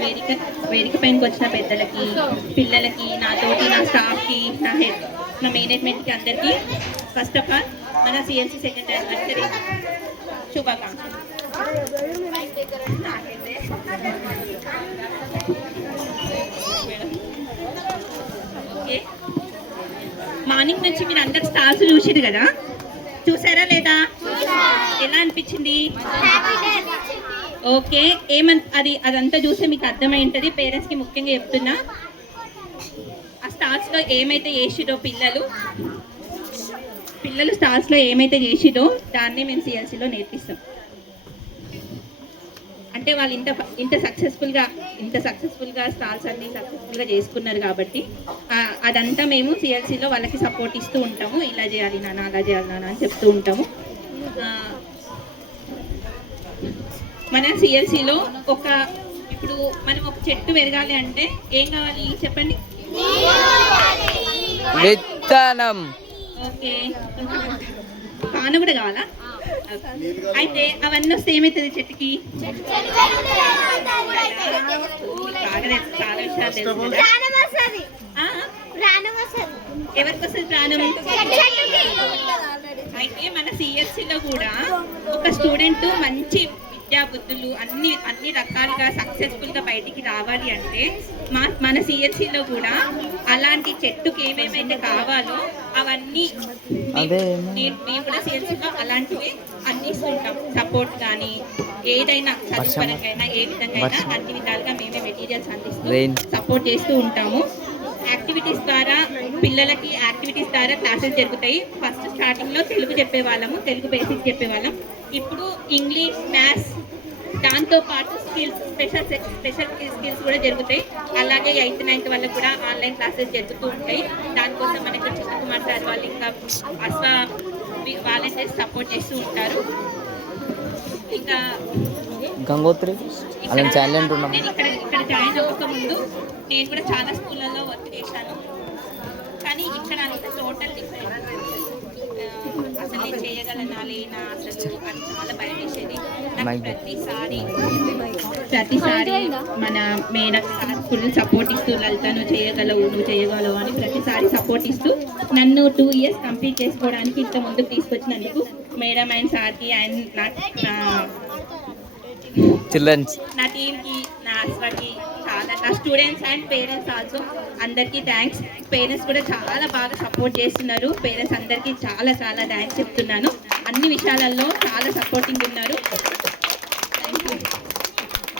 వేదిక వేదిక పైనకి వచ్చిన పెద్దలకి, పిల్లలకి, నాతోటి నా స్టాఫ్కి, నా మేనేజ్మెంట్కి అందరికీ ఫస్ట్ ఆఫ్ ఆల్ మన సిఎల్సి సెకండ్ యానివర్సరీ శుభాకాంక్షలు. ఓకే, మార్నింగ్ నుంచి మీరు అందరు స్టార్స్ చూసిరు కదా, చూసారా లేదా? ఎలా అనిపించింది? ఓకే, అదంతా చూస్తే మీకు అర్థమై ఉంటుంది. పేరెంట్స్కి ముఖ్యంగా చెప్తున్నా, ఆ స్టార్స్లో ఏమైతే చేసిరో పిల్లలు స్టార్స్లో ఏమైతే చేసిరో దాన్ని మేము సిఎల్సిలో నేర్పిస్తాం. అంటే వాళ్ళు ఇంత సక్సెస్ఫుల్గా స్టార్స్ అన్ని సక్సెస్ఫుల్గా చేసుకున్నారు కాబట్టి అదంతా మేము సిఎల్సిలో వాళ్ళకి సపోర్ట్ ఇస్తూ ఉంటాము. ఇలా చేయాలి నాన్న, అలా చేయాలి నాన్న అని చెప్తూ ఉంటాము. మన సిఎల్సిలో ఇప్పుడు మనం ఒక చెట్టు పెరగాలి అంటే ఏం కావాలి చెప్పండి? విత్తనం. ఓకే, పాన కూడా కావాలా? అయితే అవన్నీ వస్తే ఏమవుతుంది చెట్టుకి? బాగా చాలా విషయాలు తెలుసు. ఎవరికి వస్తుంది ప్రాణం? అయితే మన సిఎస్సిలో కూడా ఒక స్టూడెంట్ మంచి విద్యాబుద్ధులు అన్ని రకాలుగా సక్సెస్ఫుల్గా బయటికి రావాలి అంటే మన సిఎస్సిలో కూడా అలాంటి చెట్టుకి ఏమేమైతే కావాలో అవన్నీ మేము కూడా సిఎస్సిలో అలాంటివి అందిస్తుంటాం. సపోర్ట్ కానీ ఏదైనా చదువు పరంగా ఏ విధంగా అయినా అన్ని విధాలుగా మేమే మెటీరియల్స్ అందిస్తూ సపోర్ట్ చేస్తూ ఉంటాము. యాక్టివిటీస్ ద్వారా పిల్లలకి యాక్టివిటీస్ ద్వారా క్లాసెస్ జరుగుతాయి. ఫస్ట్ స్టార్టింగ్లో తెలుగు చెప్పేవాళ్ళము, తెలుగు బేసిక్స్ చెప్పేవాళ్ళం. ఇప్పుడు ఇంగ్లీష్, మ్యాథ్స్, దాంతోపాటు స్పెషల్ స్కిల్స్ కూడా జరుగుతాయి. అలాగే 8th 9th వాళ్ళకి కూడా ఆన్లైన్ క్లాసెస్ జరుగుతూ ఉంటాయి. దానికోసం మనకి కృష్ణకుమార్ సార్ వాళ్ళు ఇంకా వాలంటీర్స్ సపోర్ట్ చేస్తూ ఉంటారు. ఇంకా గంగోత్రి నేను ఇక్కడ జాయిన్ అవ్వక ముందు నేను కూడా చాలా స్కూళ్ళల్లో వర్క్ చేశాను. కానీ ఇక్కడ అంత టోటల్ డిఫరెంట్. అసలు నేను చేయగలనా లేనా అసలు అని చాలా భయం వేసేది. నాకు ప్రతిసారి మన మేడం ఫుల్ సపోర్ట్ ఇస్తూ, లలిత నువ్వు చేయగలవు అని ప్రతిసారి సపోర్ట్ ఇస్తూ నన్ను 2 years కంప్లీట్ చేసుకోవడానికి ఇంత ముందుకు తీసుకొచ్చినందుకు మేడం అండ్ సార్కి అండ్ నా టీంకి, నా అస్వాకి, చాలా నా స్టూడెంట్స్ అండ్ పేరెంట్స్ ఆల్సో అందరికీ థ్యాంక్స్. పేరెంట్స్ కూడా చాలా బాగా సపోర్ట్ చేస్తున్నారు. పేరెంట్స్ అందరికీ చాలా చాలా థ్యాంక్స్ చెప్తున్నాను. అన్ని విషయాలలో చాలా సపోర్టింగ్ ఉన్నారు.